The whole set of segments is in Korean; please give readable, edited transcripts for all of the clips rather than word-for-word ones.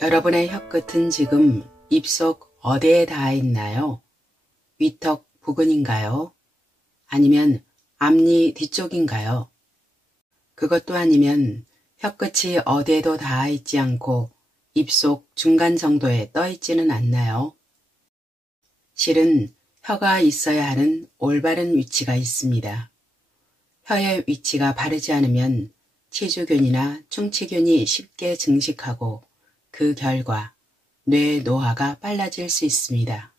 여러분의 혀끝은 지금 입속 어디에 닿아 있나요? 위턱 부근인가요? 아니면 앞니 뒤쪽인가요? 그것도 아니면 혀끝이 어디에도 닿아 있지 않고 입속 중간 정도에 떠 있지는 않나요? 실은 혀가 있어야 하는 올바른 위치가 있습니다. 혀의 위치가 바르지 않으면 치주균이나 충치균이 쉽게 증식하고 그 결과 뇌 노화가 빨라질 수 있습니다.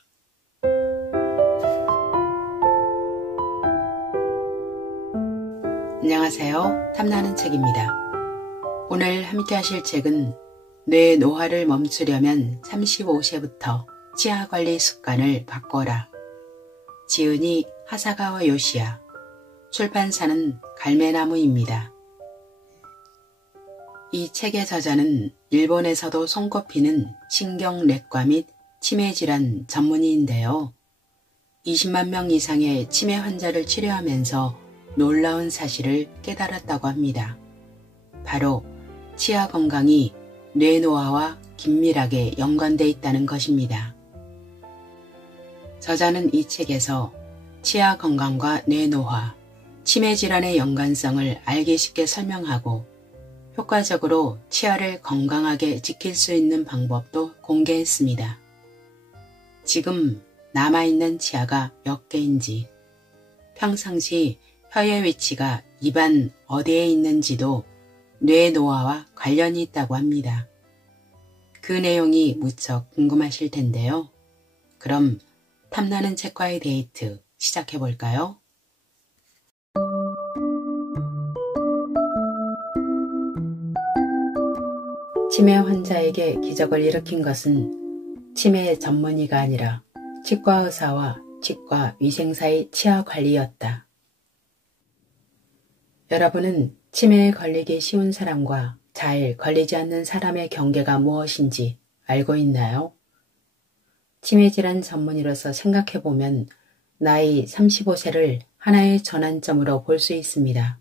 안녕하세요. 탐나는 책입니다. 오늘 함께 하실 책은 뇌 노화를 멈추려면 35세부터 치아관리 습관을 바꿔라. 지은이 하사가와 요시야. 출판사는 갈매나무입니다. 이 책의 저자는 일본에서도 손꼽히는 신경내과 및 치매질환 전문의인데요. 20만 명 이상의 치매 환자를 치료하면서 놀라운 사실을 깨달았다고 합니다. 바로 치아 건강이 뇌 노화와 긴밀하게 연관되어 있다는 것입니다. 저자는 이 책에서 치아 건강과 뇌 노화, 치매 질환의 연관성을 알기 쉽게 설명하고 효과적으로 치아를 건강하게 지킬 수 있는 방법도 공개했습니다. 지금 남아있는 치아가 몇 개인지, 평상시 혀의 위치가 입안 어디에 있는지도 뇌 노화와 관련이 있다고 합니다. 그 내용이 무척 궁금하실 텐데요. 그럼 탐나는 책과의 데이트 시작해볼까요? 치매 환자에게 기적을 일으킨 것은 치매 전문의가 아니라 치과 의사와 치과 위생사의 치아 관리였다. 여러분은 치매에 걸리기 쉬운 사람과 잘 걸리지 않는 사람의 경계가 무엇인지 알고 있나요? 치매 질환 전문의로서 생각해보면 나이 35세를 하나의 전환점으로 볼 수 있습니다.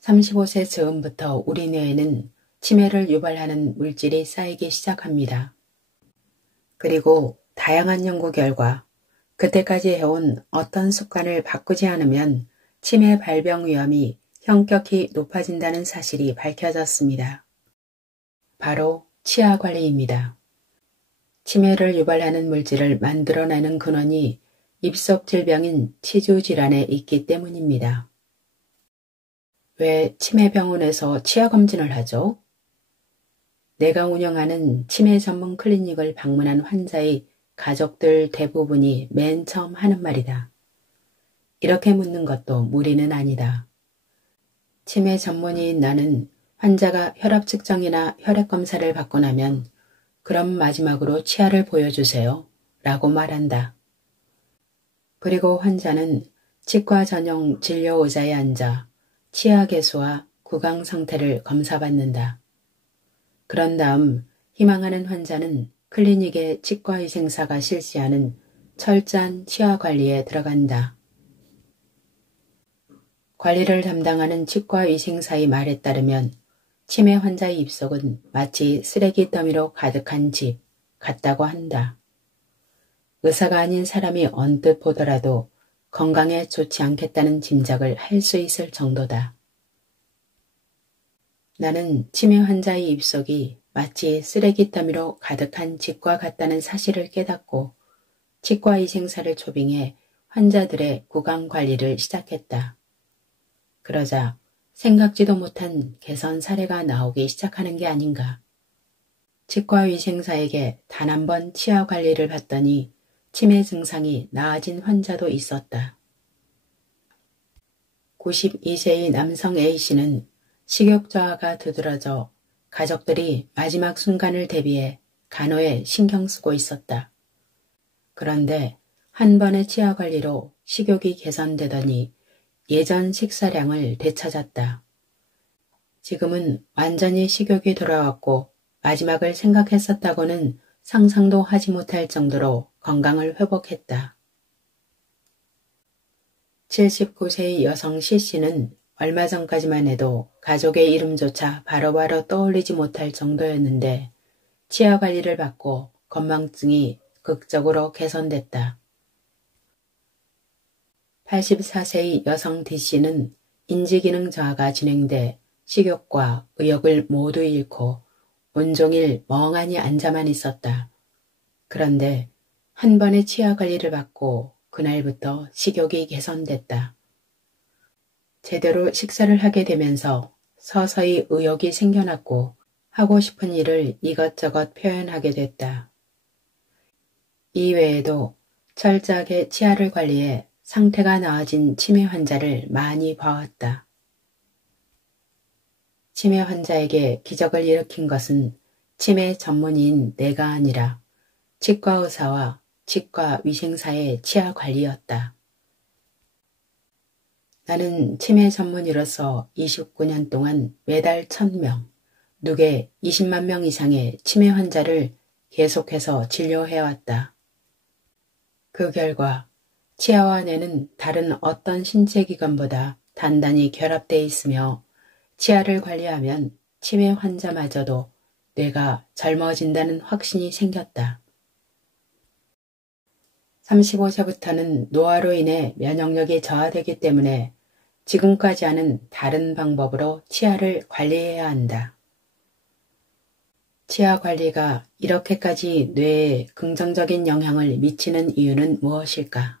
35세 즈음부터 우리 뇌에는 치매를 유발하는 물질이 쌓이기 시작합니다. 그리고 다양한 연구 결과 그때까지 해온 어떤 습관을 바꾸지 않으면 치매 발병 위험이 현격히 높아진다는 사실이 밝혀졌습니다. 바로 치아 관리입니다. 치매를 유발하는 물질을 만들어내는 근원이 입속 질병인 치주 질환에 있기 때문입니다. 왜 치매병원에서 치아 검진을 하죠? 내가 운영하는 치매 전문 클리닉을 방문한 환자의 가족들 대부분이 맨 처음 하는 말이다. 이렇게 묻는 것도 무리는 아니다. 치매 전문의인 나는 환자가 혈압 측정이나 혈액 검사를 받고 나면 그럼 마지막으로 치아를 보여주세요 라고 말한다. 그리고 환자는 치과 전용 진료 의자에 앉아 치아 개수와 구강 상태를 검사받는다. 그런 다음 희망하는 환자는 클리닉의 치과위생사가 실시하는 철저한 치아 관리에 들어간다. 관리를 담당하는 치과위생사의 말에 따르면 치매 환자의 입속은 마치 쓰레기 더미로 가득한 집 같다고 한다. 의사가 아닌 사람이 언뜻 보더라도 건강에 좋지 않겠다는 짐작을 할 수 있을 정도다. 나는 치매 환자의 입속이 마치 쓰레기 더미로 가득한 집과 같다는 사실을 깨닫고 치과위생사를 초빙해 환자들의 구강 관리를 시작했다. 그러자 생각지도 못한 개선 사례가 나오기 시작하는 게 아닌가. 치과위생사에게 단 한 번 치아 관리를 받더니 치매 증상이 나아진 환자도 있었다. 92세의 남성 A씨는 식욕저하가 두드러져 가족들이 마지막 순간을 대비해 간호에 신경 쓰고 있었다. 그런데 한 번의 치아 관리로 식욕이 개선되더니 예전 식사량을 되찾았다. 지금은 완전히 식욕이 돌아왔고 마지막을 생각했었다고는 상상도 하지 못할 정도로 건강을 회복했다. 79세의 여성 C씨는 얼마 전까지만 해도 가족의 이름조차 바로바로 떠올리지 못할 정도였는데 치아 관리를 받고 건망증이 극적으로 개선됐다. 84세의 여성 D씨는 인지기능 저하가 진행돼 식욕과 의욕을 모두 잃고 온종일 멍하니 앉아만 있었다. 그런데 한 번의 치아 관리를 받고 그날부터 식욕이 개선됐다. 제대로 식사를 하게 되면서 서서히 의욕이 생겨났고 하고 싶은 일을 이것저것 표현하게 됐다. 이외에도 철저하게 치아를 관리해 상태가 나아진 치매 환자를 많이 봐왔다. 치매 환자에게 기적을 일으킨 것은 치매 전문의인 내가 아니라 치과 의사와 치과 위생사의 치아 관리였다. 나는 치매 전문의로서 29년 동안 매달 1,000명, 누계 20만 명 이상의 치매 환자를 계속해서 진료해왔다. 그 결과 치아와 뇌는 다른 어떤 신체기관보다 단단히 결합되어 있으며 치아를 관리하면 치매 환자마저도 뇌가 젊어진다는 확신이 생겼다. 35세부터는 노화로 인해 면역력이 저하되기 때문에 지금까지와는 다른 방법으로 치아를 관리해야 한다. 치아 관리가 이렇게까지 뇌에 긍정적인 영향을 미치는 이유는 무엇일까?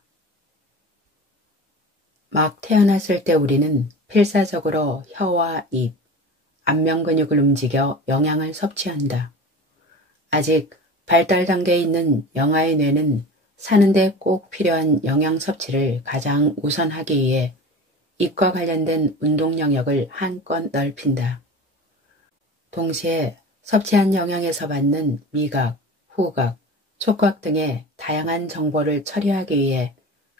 막 태어났을 때 우리는 필사적으로 혀와 입, 안면 근육을 움직여 영양을 섭취한다. 아직 발달 단계에 있는 영아의 뇌는 사는데 꼭 필요한 영양 섭취를 가장 우선하기 위해 입과 관련된 운동 영역을 한껏 넓힌다. 동시에 섭취한 영양에서 받는 미각, 후각, 촉각 등의 다양한 정보를 처리하기 위해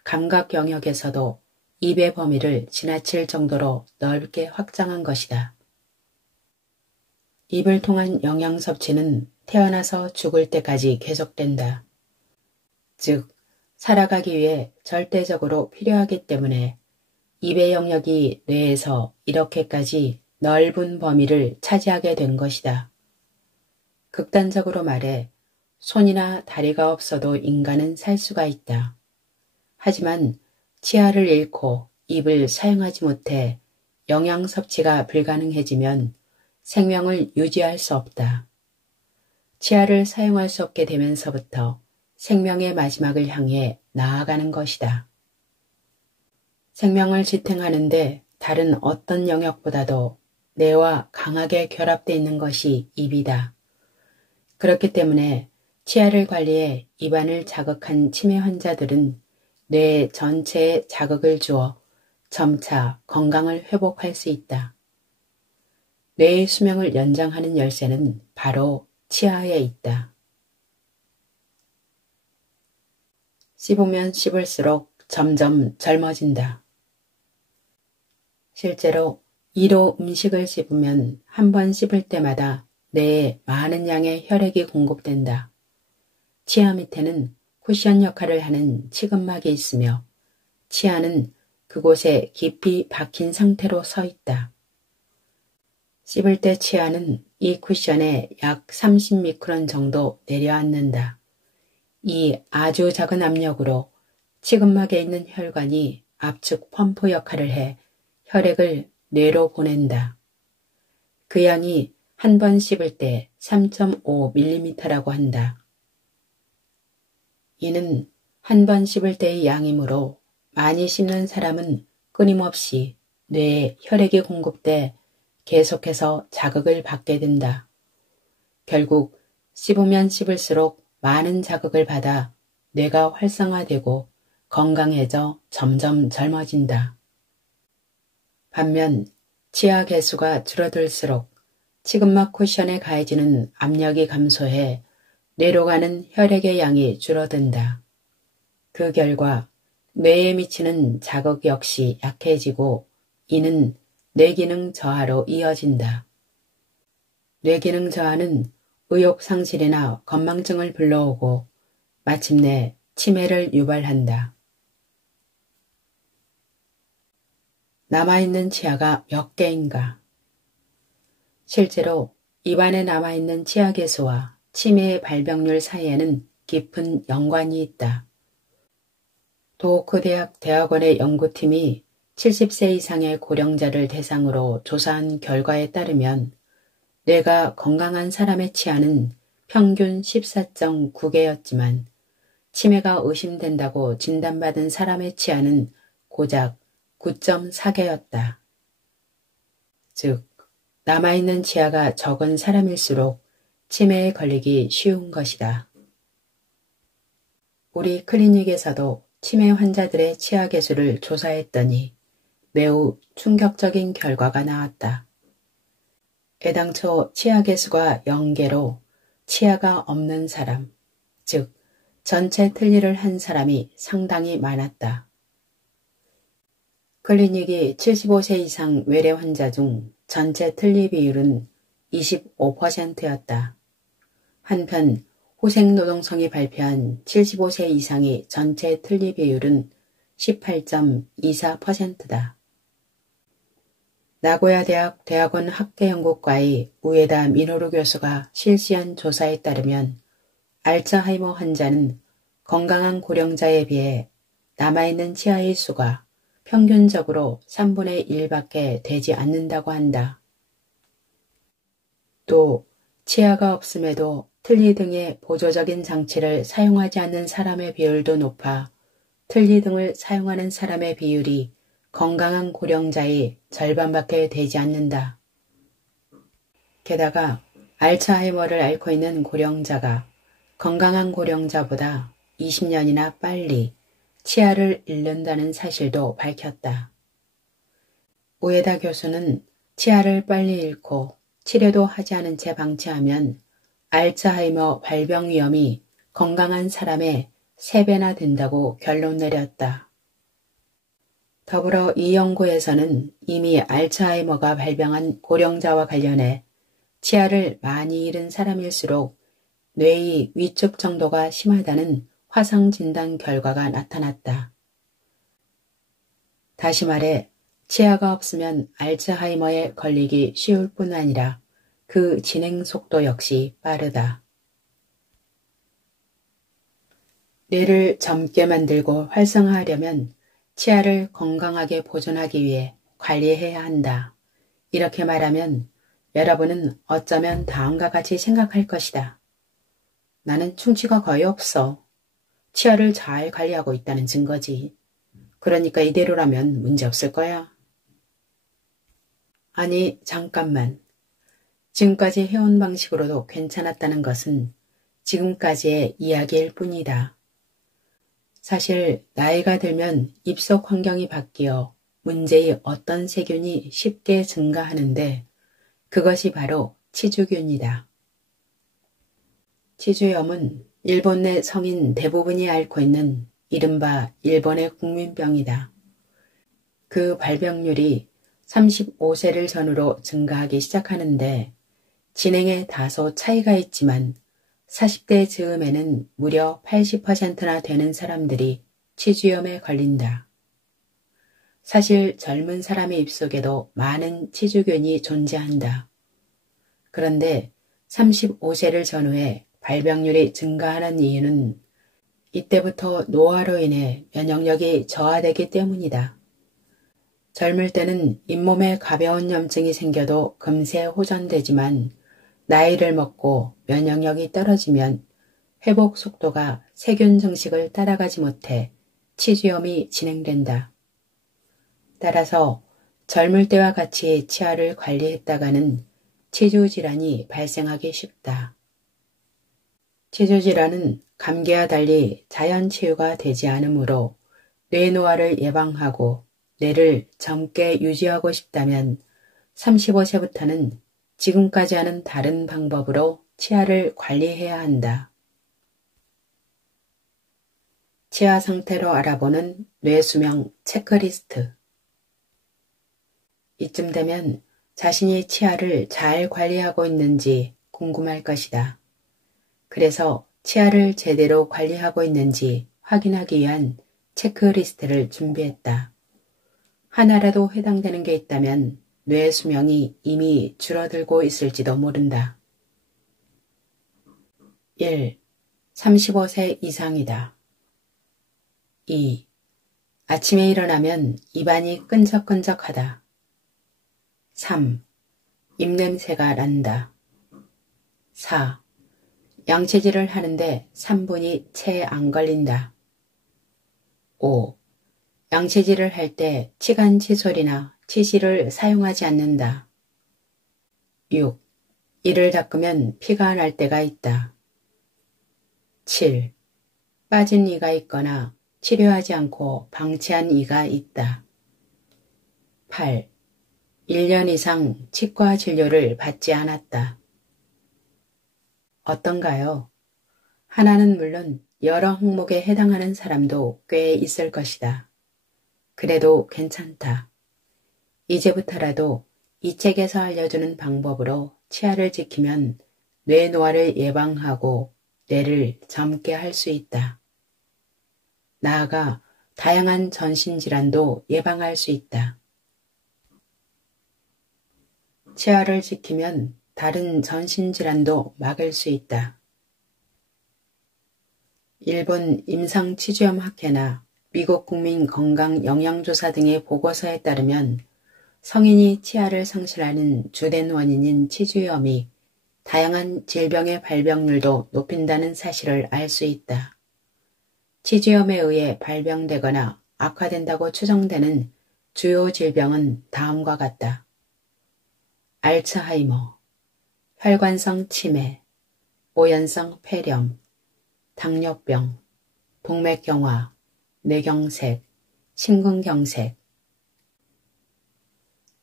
감각 영역에서도 입의 범위를 지나칠 정도로 넓게 확장한 것이다. 입을 통한 영양 섭취는 태어나서 죽을 때까지 계속된다. 즉, 살아가기 위해 절대적으로 필요하기 때문에 입의 영역이 뇌에서 이렇게까지 넓은 범위를 차지하게 된 것이다. 극단적으로 말해 손이나 다리가 없어도 인간은 살 수가 있다. 하지만 치아를 잃고 입을 사용하지 못해 영양 섭취가 불가능해지면 생명을 유지할 수 없다. 치아를 사용할 수 없게 되면서부터 생명의 마지막을 향해 나아가는 것이다. 생명을 지탱하는데 다른 어떤 영역보다도 뇌와 강하게 결합되어 있는 것이 입이다. 그렇기 때문에 치아를 관리해 입안을 자극한 치매 환자들은 뇌 전체에 자극을 주어 점차 건강을 회복할 수 있다. 뇌의 수명을 연장하는 열쇠는 바로 치아에 있다. 씹으면 씹을수록 점점 젊어진다. 실제로 이로 음식을 씹으면 한 번 씹을 때마다 뇌에 많은 양의 혈액이 공급된다. 치아 밑에는 쿠션 역할을 하는 치근막이 있으며 치아는 그곳에 깊이 박힌 상태로 서 있다. 씹을 때 치아는 이 쿠션에 약 30미크론 정도 내려앉는다. 이 아주 작은 압력으로 치근막에 있는 혈관이 압축 펌프 역할을 해 혈액을 뇌로 보낸다. 그 양이 한 번 씹을 때 3.5mm라고 한다. 이는 한 번 씹을 때의 양이므로 많이 씹는 사람은 끊임없이 뇌에 혈액이 공급돼 계속해서 자극을 받게 된다. 결국 씹으면 씹을수록 많은 자극을 받아 뇌가 활성화되고 건강해져 점점 젊어진다. 반면 치아 개수가 줄어들수록 치근막 쿠션에 가해지는 압력이 감소해 뇌로 가는 혈액의 양이 줄어든다. 그 결과 뇌에 미치는 자극 역시 약해지고 이는 뇌기능 저하로 이어진다. 뇌기능 저하는 의욕 상실이나 건망증을 불러오고 마침내 치매를 유발한다. 남아있는 치아가 몇 개인가? 실제로 입안에 남아있는 치아 개수와 치매의 발병률 사이에는 깊은 연관이 있다. 도호크 대학 대학원의 연구팀이 70세 이상의 고령자를 대상으로 조사한 결과에 따르면 뇌가 건강한 사람의 치아는 평균 14.9개였지만 치매가 의심된다고 진단받은 사람의 치아는 고작 9.4개였다. 즉, 남아있는 치아가 적은 사람일수록 치매에 걸리기 쉬운 것이다. 우리 클리닉에서도 치매 환자들의 치아 개수를 조사했더니 매우 충격적인 결과가 나왔다. 애당초 치아 개수가 0개로 치아가 없는 사람, 즉 전체 틀니를 한 사람이 상당히 많았다. 클리닉이 75세 이상 외래 환자 중 전체 틀니 비율은 25%였다. 한편 호생노동성이 발표한 75세 이상의 전체 틀니 비율은 18.24%다. 나고야 대학 대학원 학계연구과의 우에다 미노루 교수가 실시한 조사에 따르면 알츠하이머 환자는 건강한 고령자에 비해 남아있는 치아의 수가 평균적으로 3분의 1밖에 되지 않는다고 한다. 또 치아가 없음에도 틀니 등의 보조적인 장치를 사용하지 않는 사람의 비율도 높아 틀니 등을 사용하는 사람의 비율이 건강한 고령자의 절반밖에 되지 않는다. 게다가 알츠하이머를 앓고 있는 고령자가 건강한 고령자보다 20년이나 빨리 치아를 잃는다는 사실도 밝혔다. 우에다 교수는 치아를 빨리 잃고 치료도 하지 않은 채 방치하면 알츠하이머 발병 위험이 건강한 사람의 3배나 된다고 결론 내렸다. 더불어 이 연구에서는 이미 알츠하이머가 발병한 고령자와 관련해 치아를 많이 잃은 사람일수록 뇌의 위축 정도가 심하다는 화상 진단 결과가 나타났다. 다시 말해 치아가 없으면 알츠하이머에 걸리기 쉬울 뿐 아니라 그 진행 속도 역시 빠르다. 뇌를 젊게 만들고 활성화하려면 치아를 건강하게 보존하기 위해 관리해야 한다. 이렇게 말하면 여러분은 어쩌면 다음과 같이 생각할 것이다. 나는 충치가 거의 없어. 치아를 잘 관리하고 있다는 증거지. 그러니까 이대로라면 문제없을 거야. 아니, 잠깐만. 지금까지 해온 방식으로도 괜찮았다는 것은 지금까지의 이야기일 뿐이다. 사실 나이가 들면 입속 환경이 바뀌어 문제의 어떤 세균이 쉽게 증가하는데 그것이 바로 치주균이다. 치주염은 일본 내 성인 대부분이 앓고 있는 이른바 일본의 국민병이다. 그 발병률이 35세를 전후로 증가하기 시작하는데 진행에 다소 차이가 있지만 40대 즈음에는 무려 80%나 되는 사람들이 치주염에 걸린다. 사실 젊은 사람의 입속에도 많은 치주균이 존재한다. 그런데 35세를 전후에 발병률이 증가하는 이유는 이때부터 노화로 인해 면역력이 저하되기 때문이다. 젊을 때는 잇몸에 가벼운 염증이 생겨도 금세 호전되지만 나이를 먹고 면역력이 떨어지면 회복 속도가 세균 증식을 따라가지 못해 치주염이 진행된다. 따라서 젊을 때와 같이 치아를 관리했다가는 치주 질환이 발생하기 쉽다. 치주 질환은 감기와 달리 자연 치유가 되지 않으므로 뇌노화를 예방하고 뇌를 젊게 유지하고 싶다면 35세부터는 지금까지 하는 다른 방법으로 치아를 관리해야 한다. 치아 상태로 알아보는 뇌수명 체크리스트. 이쯤 되면 자신이 치아를 잘 관리하고 있는지 궁금할 것이다. 그래서 치아를 제대로 관리하고 있는지 확인하기 위한 체크리스트를 준비했다. 하나라도 해당되는 게 있다면 뇌 수명이 이미 줄어들고 있을지도 모른다. 1. 35세 이상이다. 2. 아침에 일어나면 입안이 끈적끈적하다. 3. 입냄새가 난다. 4. 양치질을 하는데 3분이 채 안 걸린다. 5. 양치질을 할 때 치간 칫솔이나 치실을 사용하지 않는다. 6. 이를 닦으면 피가 날 때가 있다. 7. 빠진 이가 있거나 치료하지 않고 방치한 이가 있다. 8. 1년 이상 치과 진료를 받지 않았다. 어떤가요? 하나는 물론 여러 항목에 해당하는 사람도 꽤 있을 것이다. 그래도 괜찮다. 이제부터라도 이 책에서 알려주는 방법으로 치아를 지키면 뇌노화를 예방하고 뇌를 젊게 할 수 있다. 나아가 다양한 전신질환도 예방할 수 있다. 치아를 지키면 다른 전신질환도 막을 수 있다. 일본 임상치주염학회나 미국 국민건강영양조사 등의 보고서에 따르면 성인이 치아를 상실하는 주된 원인인 치주염이 다양한 질병의 발병률도 높인다는 사실을 알 수 있다. 치주염에 의해 발병되거나 악화된다고 추정되는 주요 질병은 다음과 같다. 알츠하이머, 혈관성 치매, 오연성 폐렴, 당뇨병, 동맥경화, 뇌경색, 심근경색.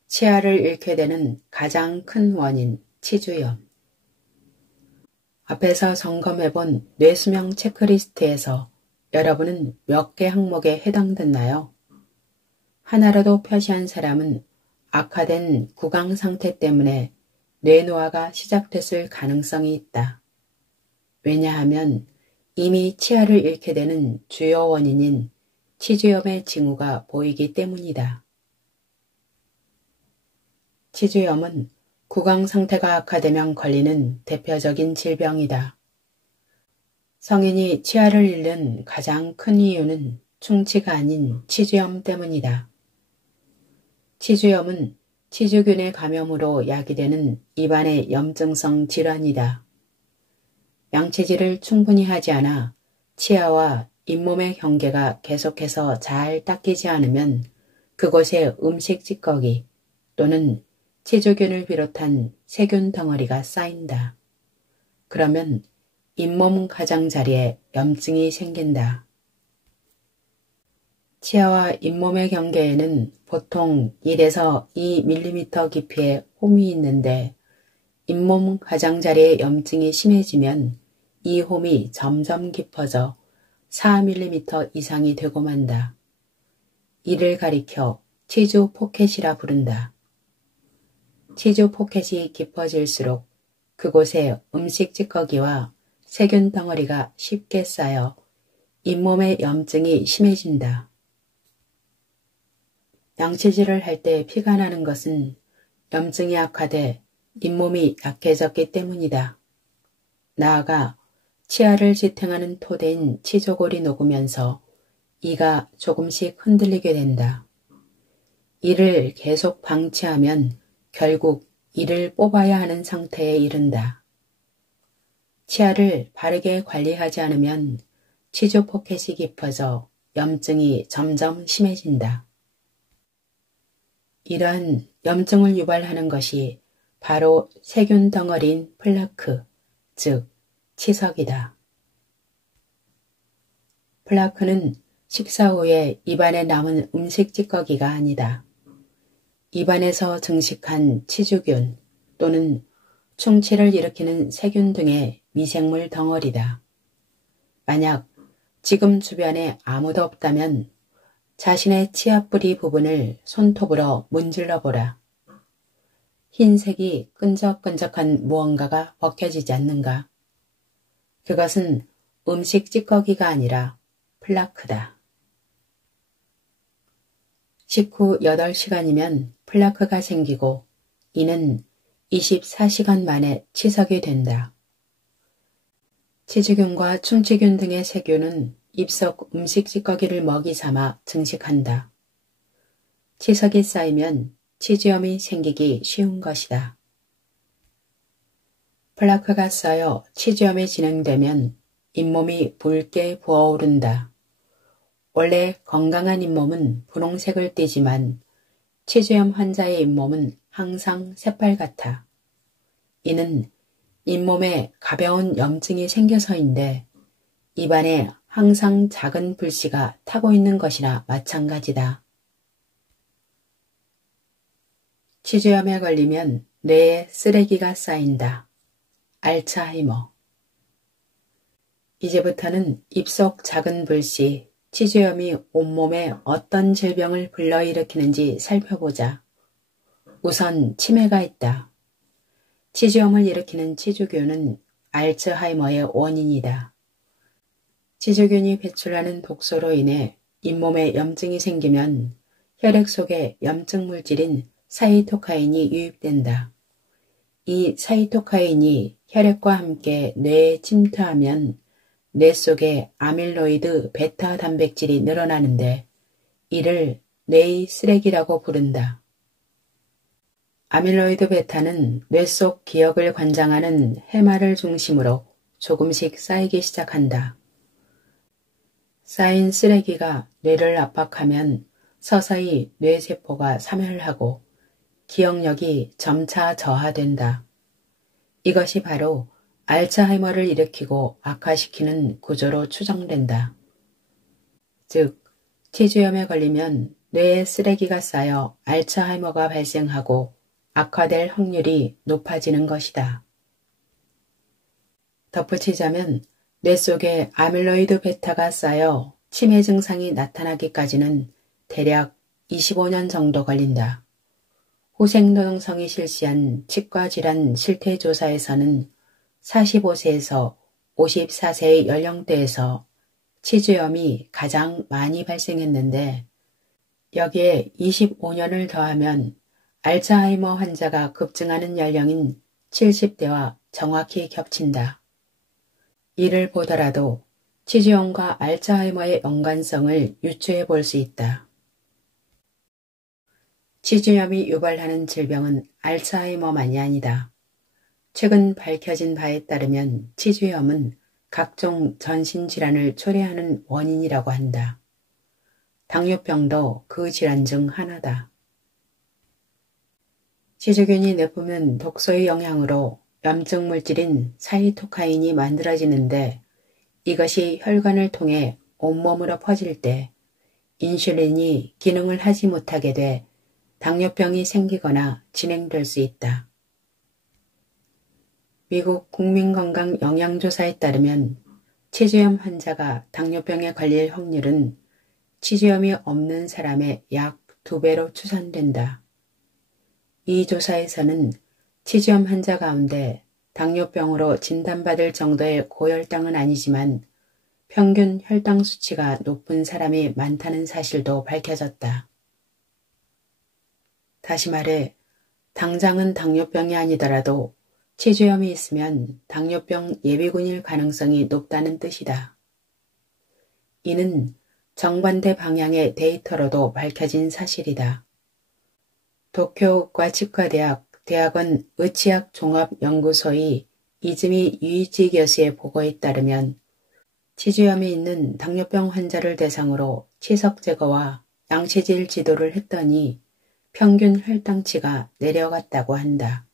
치아를 잃게 되는 가장 큰 원인, 치주염. 앞에서 점검해본 뇌수명 체크리스트에서 여러분은 몇 개 항목에 해당됐나요? 하나라도 표시한 사람은 악화된 구강 상태 때문에 뇌노화가 시작됐을 가능성이 있다. 왜냐하면 이미 치아를 잃게 되는 주요 원인인 치주염의 징후가 보이기 때문이다. 치주염은 구강 상태가 악화되면 걸리는 대표적인 질병이다. 성인이 치아를 잃는 가장 큰 이유는 충치가 아닌 치주염 때문이다. 치주염은 치주균의 감염으로 야기되는 입안의 염증성 질환이다. 양치질을 충분히 하지 않아 치아와 잇몸의 경계가 계속해서 잘 닦이지 않으면 그곳에 음식 찌꺼기 또는 치주균을 비롯한 세균 덩어리가 쌓인다. 그러면 잇몸 가장자리에 염증이 생긴다. 치아와 잇몸의 경계에는 보통 1에서 2mm 깊이의 홈이 있는데 잇몸 가장자리의 염증이 심해지면 이 홈이 점점 깊어져 4mm 이상이 되고 만다. 이를 가리켜 치주 포켓이라 부른다. 치주 포켓이 깊어질수록 그곳에 음식 찌꺼기와 세균 덩어리가 쉽게 쌓여 잇몸의 염증이 심해진다. 양치질을 할 때 피가 나는 것은 염증이 악화돼 잇몸이 약해졌기 때문이다. 나아가 치아를 지탱하는 토대인 치조골이 녹으면서 이가 조금씩 흔들리게 된다. 이를 계속 방치하면 결국 이를 뽑아야 하는 상태에 이른다. 치아를 바르게 관리하지 않으면 치주 포켓이 깊어져 염증이 점점 심해진다. 이러한 염증을 유발하는 것이 바로 세균 덩어리인 플라크, 즉 치석이다. 플라크는 식사 후에 입안에 남은 음식 찌꺼기가 아니다. 입안에서 증식한 치주균 또는 충치를 일으키는 세균 등의 미생물 덩어리다. 만약 지금 주변에 아무도 없다면 자신의 치아 뿌리 부분을 손톱으로 문질러 보라. 흰색이 끈적끈적한 무언가가 벗겨지지 않는가? 그것은 음식 찌꺼기가 아니라 플라크다. 식후 8시간이면 플라크가 생기고 이는 24시간 만에 치석이 된다. 치주균과 충치균 등의 세균은 입속 음식 찌꺼기를 먹이 삼아 증식한다. 치석이 쌓이면 치주염이 생기기 쉬운 것이다. 플라크가 쌓여 치주염이 진행되면 잇몸이 붉게 부어오른다. 원래 건강한 잇몸은 분홍색을 띠지만 치주염 환자의 잇몸은 항상 새빨갛다. 이는 잇몸에 가벼운 염증이 생겨서인데 입안에 항상 작은 불씨가 타고 있는 것이나 마찬가지다. 치주염에 걸리면 뇌에 쓰레기가 쌓인다. 알츠하이머. 이제부터는 입속 작은 불씨, 치주염이 온몸에 어떤 질병을 불러일으키는지 살펴보자. 우선 치매가 있다. 치주염을 일으키는 치주균은 알츠하이머의 원인이다. 치주균이 배출하는 독소로 인해 잇몸에 염증이 생기면 혈액 속에 염증 물질인 사이토카인이 유입된다. 이 사이토카인이 혈액과 함께 뇌에 침투하면 뇌 속에 아밀로이드 베타 단백질이 늘어나는데 이를 뇌의 쓰레기라고 부른다. 아밀로이드 베타는 뇌 속 기억을 관장하는 해마를 중심으로 조금씩 쌓이기 시작한다. 쌓인 쓰레기가 뇌를 압박하면 서서히 뇌세포가 사멸하고 기억력이 점차 저하된다. 이것이 바로 알츠하이머를 일으키고 악화시키는 구조로 추정된다. 즉, 치주염에 걸리면 뇌에 쓰레기가 쌓여 알츠하이머가 발생하고 악화될 확률이 높아지는 것이다. 덧붙이자면 뇌 속에 아밀로이드 베타가 쌓여 치매 증상이 나타나기까지는 대략 25년 정도 걸린다. 후생노동성이 실시한 치과질환 실태조사에서는 45세에서 54세의 연령대에서 치주염이 가장 많이 발생했는데 여기에 25년을 더하면 알츠하이머 환자가 급증하는 연령인 70대와 정확히 겹친다. 이를 보더라도 치주염과 알츠하이머의 연관성을 유추해 볼 수 있다. 치주염이 유발하는 질병은 알츠하이머만이 아니다. 최근 밝혀진 바에 따르면 치주염은 각종 전신질환을 초래하는 원인이라고 한다. 당뇨병도 그 질환 중 하나다. 치주균이 내뿜는 독소의 영향으로 염증 물질인 사이토카인이 만들어지는데 이것이 혈관을 통해 온몸으로 퍼질 때 인슐린이 기능을 하지 못하게 돼 당뇨병이 생기거나 진행될 수 있다. 미국 국민건강영양조사에 따르면 치주염 환자가 당뇨병에 걸릴 확률은 치주염이 없는 사람의 약 2배로 추산된다. 이 조사에서는 치주염 환자 가운데 당뇨병으로 진단받을 정도의 고혈당은 아니지만 평균 혈당 수치가 높은 사람이 많다는 사실도 밝혀졌다. 다시 말해 당장은 당뇨병이 아니더라도 치주염이 있으면 당뇨병 예비군일 가능성이 높다는 뜻이다. 이는 정반대 방향의 데이터로도 밝혀진 사실이다. 도쿄 의과치과대학 대학원 의치학 종합연구소의 이즈미 유이치 교수의 보고에 따르면 치주염이 있는 당뇨병 환자를 대상으로 치석 제거와 양체질 지도를 했더니 평균 혈당치가 내려갔다고 한다.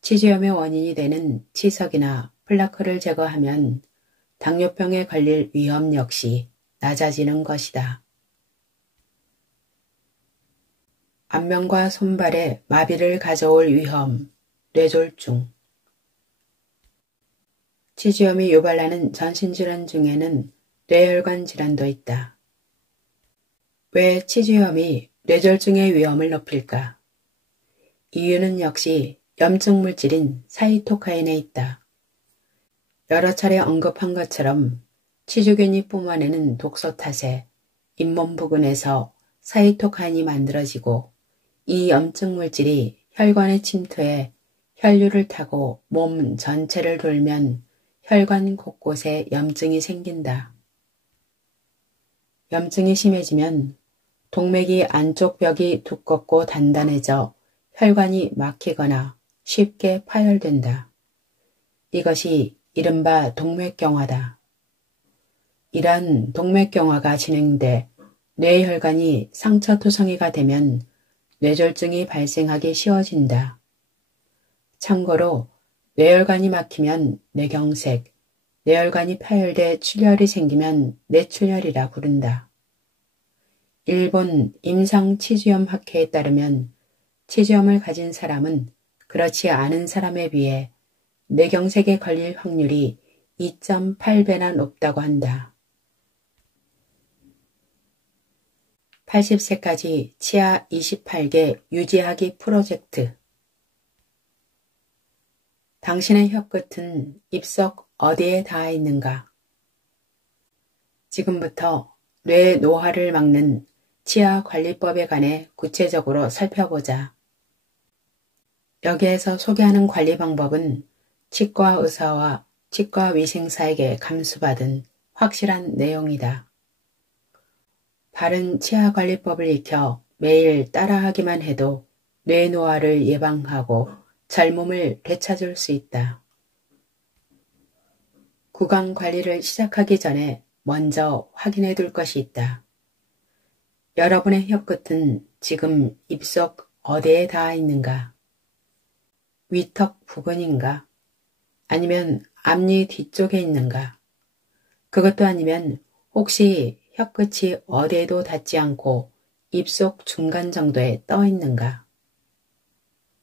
치주염의 원인이 되는 치석이나 플라크를 제거하면 당뇨병에 걸릴 위험 역시 낮아지는 것이다. 안면과 손발에 마비를 가져올 위험, 뇌졸중. 치주염이 유발하는 전신질환 중에는 뇌혈관 질환도 있다. 왜 치주염이 뇌졸중의 위험을 높일까? 이유는 역시 염증 물질인 사이토카인에 있다. 여러 차례 언급한 것처럼 치주균이 뿜어내는 독소 탓에 잇몸 부근에서 사이토카인이 만들어지고 이 염증 물질이 혈관에 침투해 혈류를 타고 몸 전체를 돌면 혈관 곳곳에 염증이 생긴다. 염증이 심해지면 동맥이 안쪽 벽이 두껍고 단단해져 혈관이 막히거나 쉽게 파열된다. 이것이 이른바 동맥경화다. 이러한 동맥경화가 진행돼 뇌혈관이 상처투성이가 되면 뇌졸중이 발생하기 쉬워진다. 참고로 뇌혈관이 막히면 뇌경색, 뇌혈관이 파열돼 출혈이 생기면 뇌출혈이라 부른다. 일본 임상치주염 학회에 따르면 치주염을 가진 사람은 그렇지 않은 사람에 비해 뇌경색에 걸릴 확률이 2.8배나 높다고 한다. 80세까지 치아 28개 유지하기 프로젝트. 당신의 혀끝은 입속 어디에 닿아 있는가? 지금부터 뇌 노화를 막는 치아 관리법에 관해 구체적으로 살펴보자. 여기에서 소개하는 관리 방법은 치과 의사와 치과 위생사에게 감수받은 확실한 내용이다. 바른 치아 관리법을 익혀 매일 따라하기만 해도 뇌 노화를 예방하고 젊음을 되찾을 수 있다. 구강 관리를 시작하기 전에 먼저 확인해 둘 것이 있다. 여러분의 혀끝은 지금 입속 어디에 닿아 있는가? 위턱 부근인가? 아니면 앞니 뒤쪽에 있는가? 그것도 아니면 혹시 혀끝이 어디에도 닿지 않고 입속 중간 정도에 떠 있는가?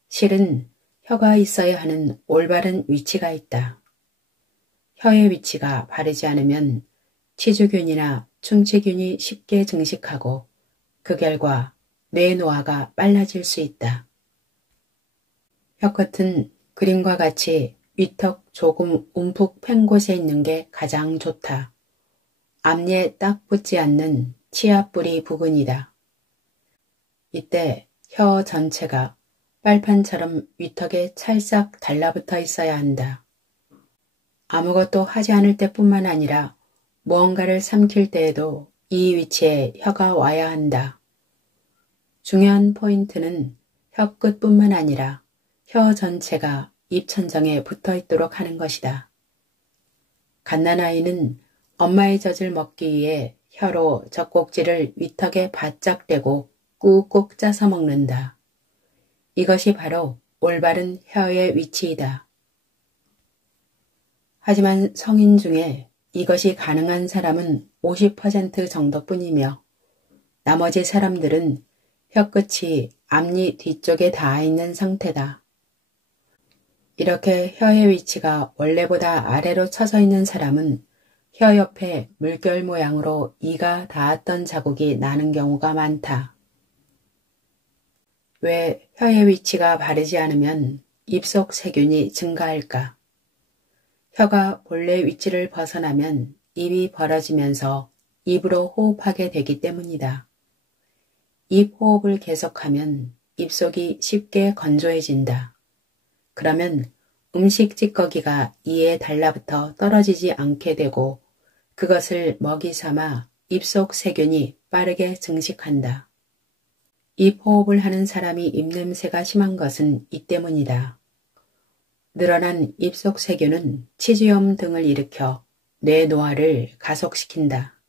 실은 혀가 있어야 하는 올바른 위치가 있다. 혀의 위치가 바르지 않으면 치주균이나 충치균이 쉽게 증식하고 그 결과 뇌 노화가 빨라질 수 있다. 혀끝은 그림과 같이 위턱 조금 움푹 팬 곳에 있는 게 가장 좋다. 앞니에 딱 붙지 않는 치아 뿌리 부근이다. 이때 혀 전체가 빨판처럼 위턱에 찰싹 달라붙어 있어야 한다. 아무것도 하지 않을 때뿐만 아니라 무언가를 삼킬 때에도 이 위치에 혀가 와야 한다. 중요한 포인트는 혀 끝뿐만 아니라 혀 전체가 입천정에 붙어 있도록 하는 것이다. 갓난아이는 엄마의 젖을 먹기 위해 혀로 젖꼭지를 위턱에 바짝 대고 꾹꾹 짜서 먹는다. 이것이 바로 올바른 혀의 위치이다. 하지만 성인 중에 이것이 가능한 사람은 50% 정도뿐이며 나머지 사람들은 혀끝이 앞니 뒤쪽에 닿아 있는 상태다. 이렇게 혀의 위치가 원래보다 아래로 쳐서 있는 사람은 혀 옆에 물결 모양으로 이가 닿았던 자국이 나는 경우가 많다. 왜 혀의 위치가 바르지 않으면 입속 세균이 증가할까? 혀가 본래 위치를 벗어나면 입이 벌어지면서 입으로 호흡하게 되기 때문이다. 입 호흡을 계속하면 입속이 쉽게 건조해진다. 그러면 음식 찌꺼기가 이에 달라붙어 떨어지지 않게 되고 그것을 먹이 삼아 입속 세균이 빠르게 증식한다. 입 호흡을 하는 사람이 입냄새가 심한 것은 이 때문이다. 늘어난 입속 세균은 치주염 등을 일으켜 뇌 노화를 가속시킨다.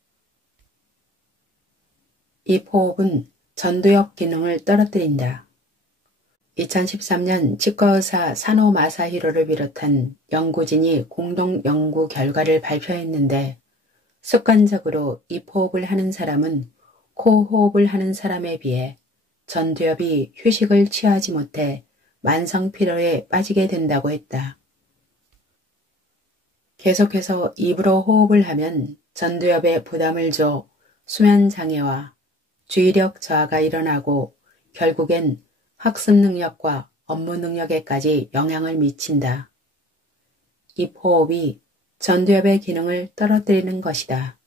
입 호흡은 전두엽 기능을 떨어뜨린다. 2013년 치과의사 사노 마사히로를 비롯한 연구진이 공동 연구 결과를 발표했는데 습관적으로 입 호흡을 하는 사람은 코 호흡을 하는 사람에 비해 전두엽이 휴식을 취하지 못해 만성 피로에 빠지게 된다고 했다. 계속해서 입으로 호흡을 하면 전두엽에 부담을 줘 수면 장애와 주의력 저하가 일어나고 결국엔 학습 능력과 업무 능력에까지 영향을 미친다. 입 호흡이 전두엽의 기능을 떨어뜨리는 것이다.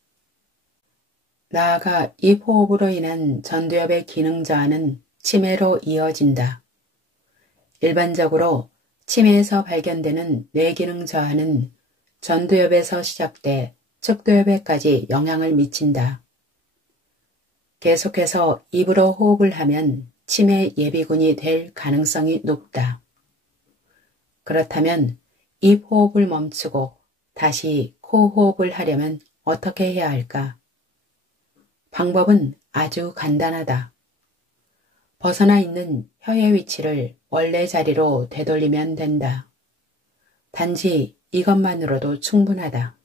나아가 이 호흡으로 인한 전두엽의 기능 저하는 치매로 이어진다. 일반적으로 치매에서 발견되는 뇌기능 저하는 전두엽에서 시작돼 측두엽에까지 영향을 미친다. 계속해서 입으로 호흡을 하면 치매 예비군이 될 가능성이 높다. 그렇다면 입 호흡을 멈추고 다시 코 호흡을 하려면 어떻게 해야 할까? 방법은 아주 간단하다. 벗어나 있는 혀의 위치를 원래 자리로 되돌리면 된다. 단지 이것만으로도 충분하다.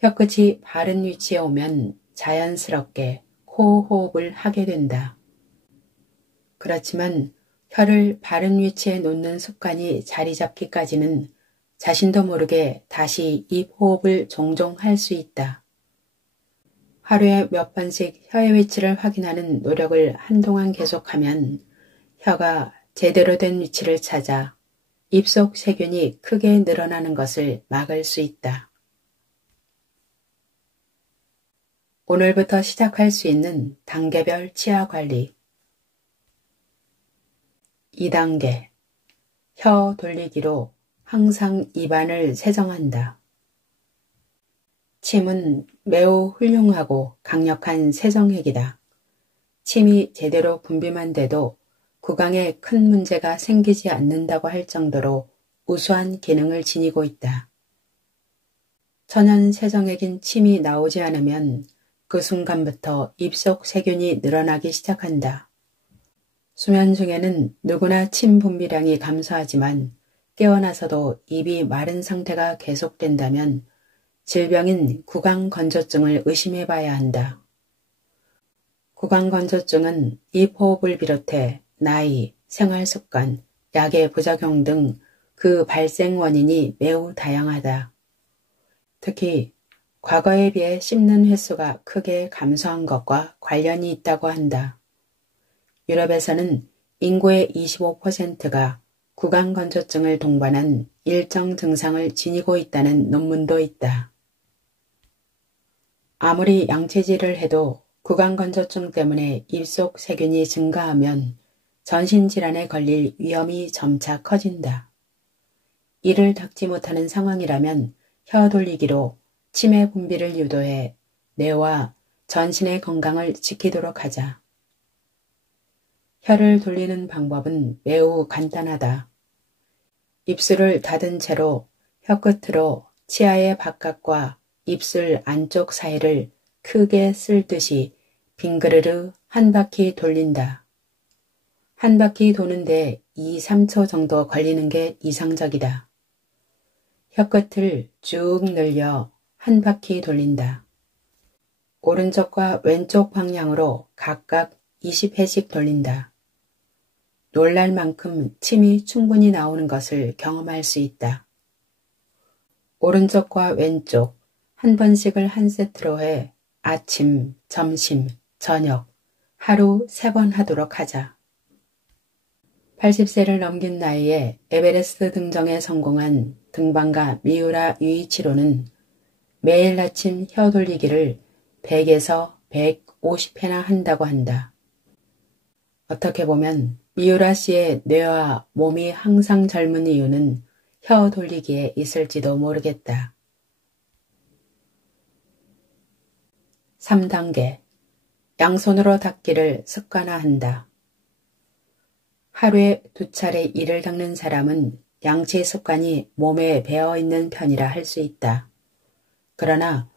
혀끝이 바른 위치에 오면 자연스럽게 코 호흡을 하게 된다. 그렇지만 혀를 바른 위치에 놓는 습관이 자리 잡기까지는 자신도 모르게 다시 입 호흡을 종종 할 수 있다. 하루에 몇 번씩 혀의 위치를 확인하는 노력을 한동안 계속하면 혀가 제대로 된 위치를 찾아 입속 세균이 크게 늘어나는 것을 막을 수 있다. 오늘부터 시작할 수 있는 단계별 치아 관리. 2단계. 혀 돌리기로 항상 입안을 세정한다. 침은 매우 훌륭하고 강력한 세정액이다. 침이 제대로 분비만 돼도 구강에 큰 문제가 생기지 않는다고 할 정도로 우수한 기능을 지니고 있다. 천연 세정액인 침이 나오지 않으면 그 순간부터 입속 세균이 늘어나기 시작한다. 수면 중에는 누구나 침 분비량이 감소하지만 깨어나서도 입이 마른 상태가 계속된다면 질병인 구강건조증을 의심해 봐야 한다. 구강건조증은 입 호흡을 비롯해 나이, 생활습관, 약의 부작용 등 그 발생 원인이 매우 다양하다. 특히 과거에 비해 씹는 횟수가 크게 감소한 것과 관련이 있다고 한다. 유럽에서는 인구의 25%가 구강건조증을 동반한 일정 증상을 지니고 있다는 논문도 있다. 아무리 양치질을 해도 구강건조증 때문에 입속 세균이 증가하면 전신질환에 걸릴 위험이 점차 커진다. 이를 닦지 못하는 상황이라면 혀 돌리기로 치매 분비를 유도해 뇌와 전신의 건강을 지키도록 하자. 혀를 돌리는 방법은 매우 간단하다. 입술을 닫은 채로 혀끝으로 치아의 바깥과 입술 안쪽 사이를 크게 쓸듯이 빙그르르 한 바퀴 돌린다. 한 바퀴 도는데 2, 3초 정도 걸리는 게 이상적이다. 혀끝을 쭉 늘려 한 바퀴 돌린다. 오른쪽과 왼쪽 방향으로 각각 20회씩 돌린다. 놀랄 만큼 침이 충분히 나오는 것을 경험할 수 있다. 오른쪽과 왼쪽 한 번씩을 한 세트로 해 아침, 점심, 저녁 하루 3번 하도록 하자. 80세를 넘긴 나이에 에베레스트 등정에 성공한 등반가 미우라 유이치로는 매일 아침 혀 돌리기를 100에서 150회나 한다고 한다. 어떻게 보면 미우라 씨의 뇌와 몸이 항상 젊은 이유는 혀 돌리기에 있을지도 모르겠다. 3단계. 양손으로 닦기를 습관화한다. 하루에 2차례 이를 닦는 사람은 양치 습관이 몸에 배어있는 편이라 할 수 있다. 그러나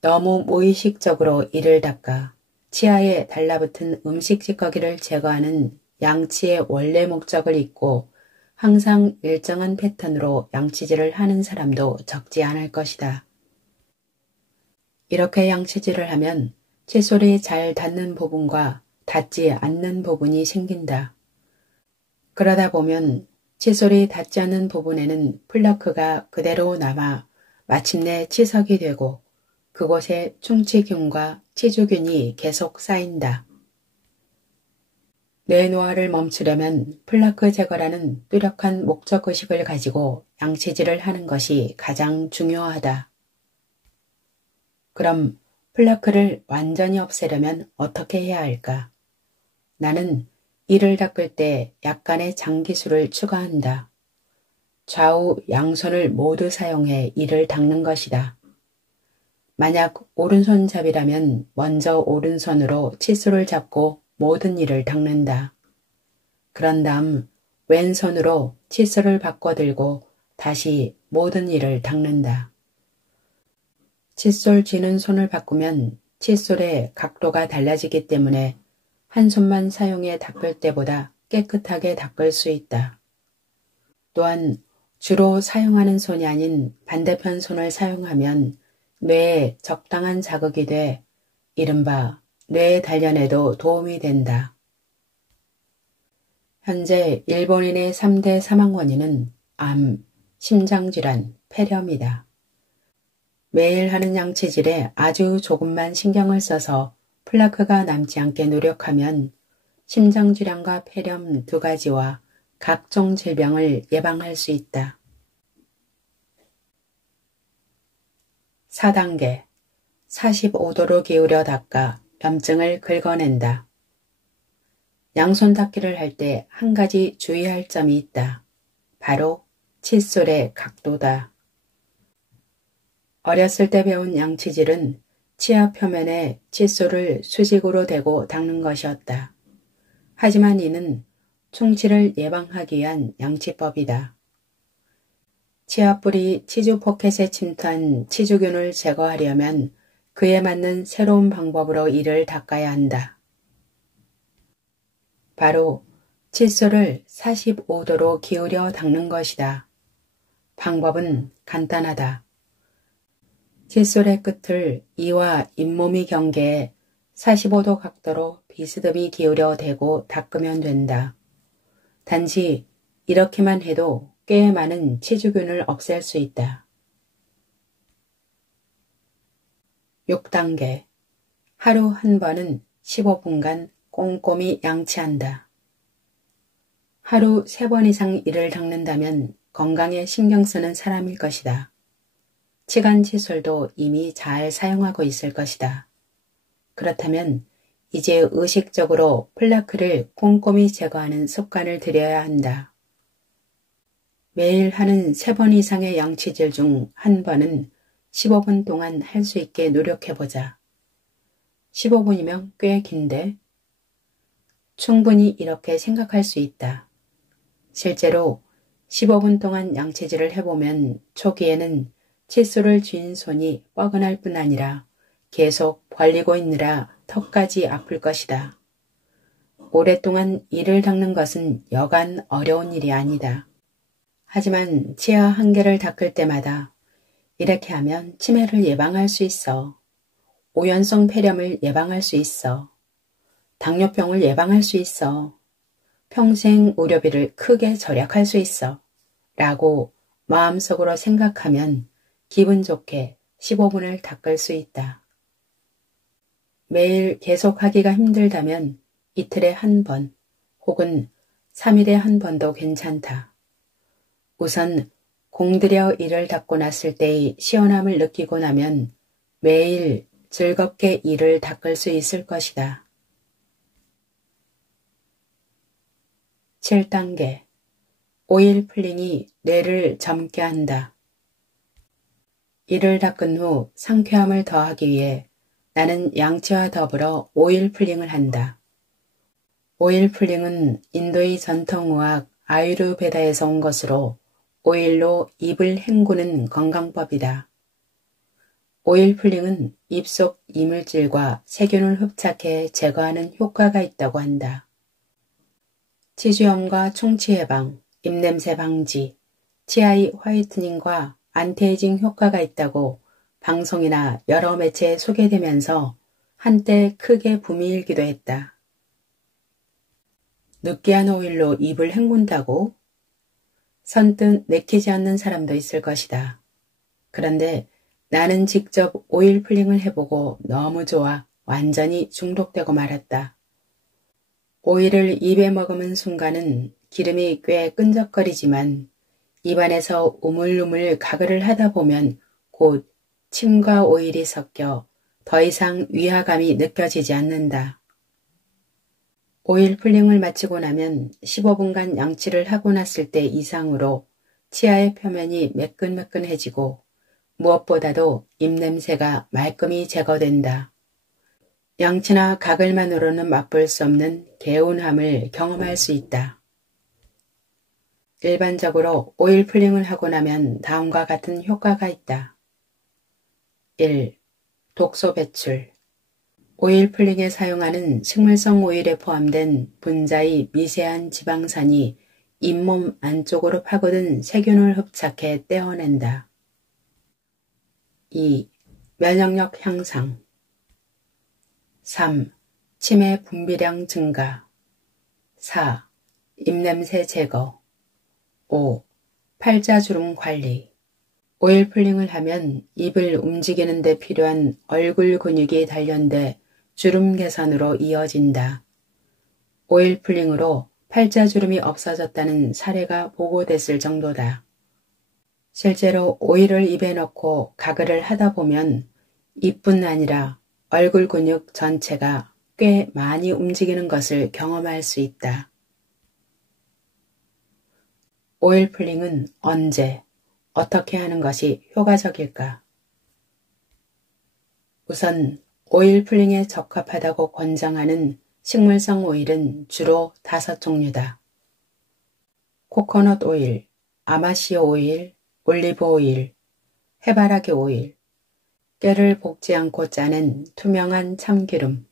너무 무의식적으로 이를 닦아 치아에 달라붙은 음식 찌꺼기를 제거하는 양치의 원래 목적을 잊고 항상 일정한 패턴으로 양치질을 하는 사람도 적지 않을 것이다. 이렇게 양치질을 하면 칫솔이 잘 닿는 부분과 닿지 않는 부분이 생긴다. 그러다 보면 칫솔이 닿지 않는 부분에는 플러크가 그대로 남아 마침내 치석이 되고 그곳에 충치균과 치주균이 계속 쌓인다. 뇌노화를 멈추려면 플라크 제거라는 뚜렷한 목적의식을 가지고 양치질을 하는 것이 가장 중요하다. 그럼 플라크를 완전히 없애려면 어떻게 해야 할까? 나는 이를 닦을 때 약간의 장기술을 추가한다. 좌우 양손을 모두 사용해 이를 닦는 것이다. 만약 오른손잡이라면 먼저 오른손으로 칫솔을 잡고 모든 이를 닦는다. 그런 다음 왼손으로 칫솔을 바꿔 들고 다시 모든 이를 닦는다. 칫솔 쥐는 손을 바꾸면 칫솔의 각도가 달라지기 때문에 한 손만 사용해 닦을 때보다 깨끗하게 닦을 수 있다. 또한 주로 사용하는 손이 아닌 반대편 손을 사용하면 뇌에 적당한 자극이 돼 이른바 뇌 단련에도 도움이 된다. 현재 일본인의 3대 사망 원인은 암, 심장질환, 폐렴이다. 매일 하는 양치질에 아주 조금만 신경을 써서 플라크가 남지 않게 노력하면 심장질환과 폐렴 두 가지와 각종 질병을 예방할 수 있다. 4단계 45도로 기울여 닦아 염증을 긁어낸다. 양손 닦기를 할 때 한 가지 주의할 점이 있다. 바로 칫솔의 각도다. 어렸을 때 배운 양치질은 치아 표면에 칫솔을 수직으로 대고 닦는 것이었다. 하지만 이는 충치를 예방하기 위한 양치법이다. 치아 뿌리 치주 포켓에 침투한 치주균을 제거하려면 그에 맞는 새로운 방법으로 이를 닦아야 한다. 바로 칫솔을 45도로 기울여 닦는 것이다. 방법은 간단하다. 칫솔의 끝을 이와 잇몸이 경계에 45도 각도로 비스듬히 기울여 대고 닦으면 된다. 단지 이렇게만 해도 꽤 많은 치주균을 없앨 수 있다. 6단계 하루 한 번은 15분간 꼼꼼히 양치한다. 하루 3번 이상 이를 닦는다면 건강에 신경 쓰는 사람일 것이다. 치간 칫솔도 이미 잘 사용하고 있을 것이다. 그렇다면 이제 의식적으로 플라크를 꼼꼼히 제거하는 습관을 들여야 한다. 매일 하는 3번 이상의 양치질 중 한 번은 15분 동안 할 수 있게 노력해보자. 15분이면 꽤 긴데? 충분히 이렇게 생각할 수 있다. 실제로 15분 동안 양치질을 해보면 초기에는 칫솔을 쥔 손이 뻐근할 뿐 아니라 계속 벌리고 있느라 턱까지 아플 것이다. 오랫동안 이를 닦는 것은 여간 어려운 일이 아니다. 하지만 치아 한 개를 닦을 때마다 이렇게 하면 치매를 예방할 수 있어. 오연성 폐렴을 예방할 수 있어. 당뇨병을 예방할 수 있어. 평생 의료비를 크게 절약할 수 있어. 라고 마음속으로 생각하면 기분 좋게 15분을 닦을 수 있다. 매일 계속하기가 힘들다면 이틀에 한 번 혹은 3일에 한 번도 괜찮다. 우선 공들여 이를 닦고 났을 때의 시원함을 느끼고 나면 매일 즐겁게 이를 닦을 수 있을 것이다. 7단계 오일 풀링이 뇌를 젊게 한다. 이를 닦은 후 상쾌함을 더하기 위해 나는 양치와 더불어 오일 풀링을 한다. 오일 풀링은 인도의 전통의학 아유르베다에서 온 것으로 오일로 입을 헹구는 건강법이다. 오일 풀링은 입속 이물질과 세균을 흡착해 제거하는 효과가 있다고 한다. 치주염과 충치 예방, 입냄새 방지, 치아의 화이트닝과 안티에이징 효과가 있다고 방송이나 여러 매체에 소개되면서 한때 크게 붐이 일기도 했다. 느끼한 오일로 입을 헹군다고? 선뜻 내키지 않는 사람도 있을 것이다. 그런데 나는 직접 오일 풀링을 해보고 너무 좋아 완전히 중독되고 말았다. 오일을 입에 머금은 순간은 기름이 꽤 끈적거리지만 입안에서 우물우물 가글을 하다 보면 곧 침과 오일이 섞여 더 이상 위화감이 느껴지지 않는다. 오일 풀링을 마치고 나면 15분간 양치를 하고 났을 때 이상으로 치아의 표면이 매끈매끈해지고 무엇보다도 입냄새가 말끔히 제거된다. 양치나 가글만으로는 맛볼 수 없는 개운함을 경험할 수 있다. 일반적으로 오일 풀링을 하고 나면 다음과 같은 효과가 있다. 1. 독소 배출. 오일 풀링에 사용하는 식물성 오일에 포함된 분자의 미세한 지방산이 잇몸 안쪽으로 파고든 세균을 흡착해 떼어낸다. 2. 면역력 향상. 3. 치매 분비량 증가. 4. 입냄새 제거. 5. 팔자주름 관리. 오일 풀링을 하면 입을 움직이는 데 필요한 얼굴 근육이 단련돼 주름 개선으로 이어진다. 오일 풀링으로 팔자주름이 없어졌다는 사례가 보고됐을 정도다. 실제로 오일을 입에 넣고 가글을 하다 보면 입뿐 아니라 얼굴 근육 전체가 꽤 많이 움직이는 것을 경험할 수 있다. 오일 풀링은 언제, 어떻게 하는 것이 효과적일까? 우선 오일 풀링에 적합하다고 권장하는 식물성 오일은 주로 5종류다. 코코넛 오일, 아마시오 오일, 올리브 오일, 해바라기 오일, 깨를 볶지 않고 짜낸 투명한 참기름.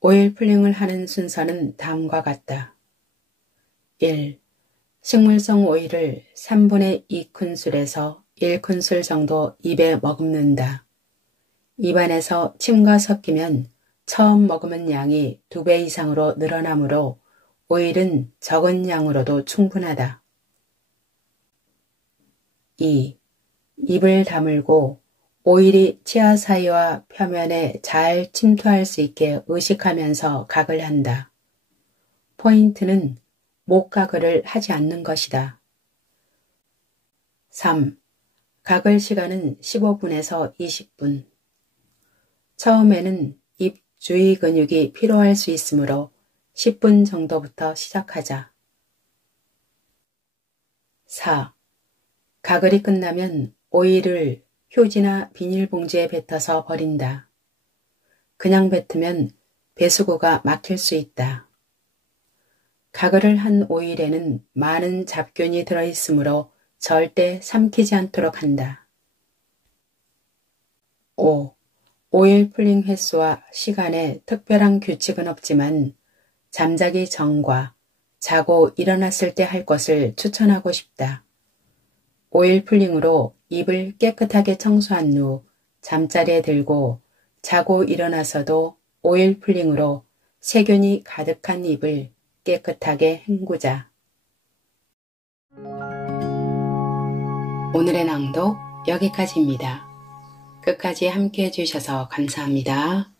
오일 풀링을 하는 순서는 다음과 같다. 1. 식물성 오일을 3분의 2큰술에서 1큰술 정도 입에 머금는다. 입안에서 침과 섞이면 처음 머금은 양이 2배 이상으로 늘어나므로 오일은 적은 양으로도 충분하다. 2. 입을 다물고 오일이 치아 사이와 표면에 잘 침투할 수 있게 의식하면서 가글 한다. 포인트는 목 가글을 하지 않는 것이다. 3. 가글 시간은 15분에서 20분. 처음에는 입 주위 근육이 피로할 수 있으므로 10분 정도부터 시작하자. 4. 가글이 끝나면 오일을 휴지나 비닐봉지에 뱉어서 버린다. 그냥 뱉으면 배수구가 막힐 수 있다. 가글을 한 오일에는 많은 잡균이 들어있으므로 절대 삼키지 않도록 한다. 5. 오일 풀링 횟수와 시간에 특별한 규칙은 없지만 잠자기 전과 자고 일어났을 때 할 것을 추천하고 싶다. 오일 풀링으로 입을 깨끗하게 청소한 후 잠자리에 들고 자고 일어나서도 오일 풀링으로 세균이 가득한 입을 깨끗하게 헹구자. 오늘의 낭독 여기까지입니다. 끝까지 함께 해주셔서 감사합니다.